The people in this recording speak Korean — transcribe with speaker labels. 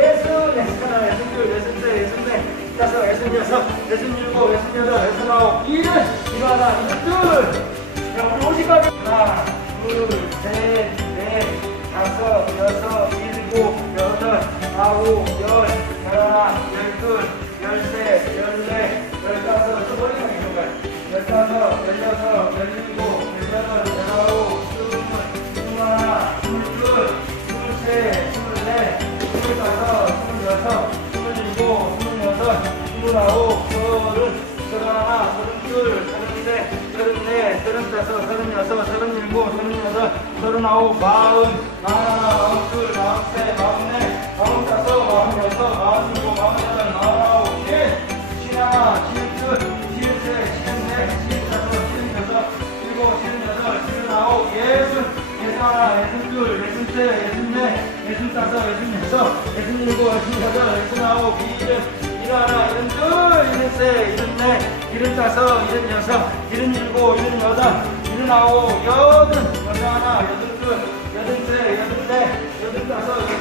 Speaker 1: 예순, 예순 하나, 예순 둘, 예순 셋, 예순 넷, 다섯, 예순 여섯, 예순 일곱, 예순 여덟, 예순 아홉, 이른, 이거 하나, 이거 둘. 자, 우리 오십까지. 하나, 둘, 셋, 넷, 다섯, 여섯, 일곱, 여덟, 아홉, 열, 열하나, 열둘, 여덟, 서른아홉, 마흔, 마흔하나, 마흔둘, 마흔셋, 마흔넷, 마흔다섯, 마흔여섯, 마흔일곱, 마흔여덟, 마흔아홉, 쉰, 쉰하나, 쉰둘, 쉰셋, 쉰넷, 쉰다섯, 쉰여섯, 일곱, 쉰여덟, 쉰아홉, 예순, 예순하나, 예순둘, 예순셋, 예순넷, 예순다섯, 예순여섯, 예순일곱, 예순여덟, 예순아홉, 이른, 일하나, 일흔둘, 일흔셋, 일흔넷, 일흔다섯, 일흔여섯, 일흔일곱, 일흔여덟, 일흔아홉, 여든 하나, 여든둘, 여든셋, 여든넷, 여든다섯, 여든여섯,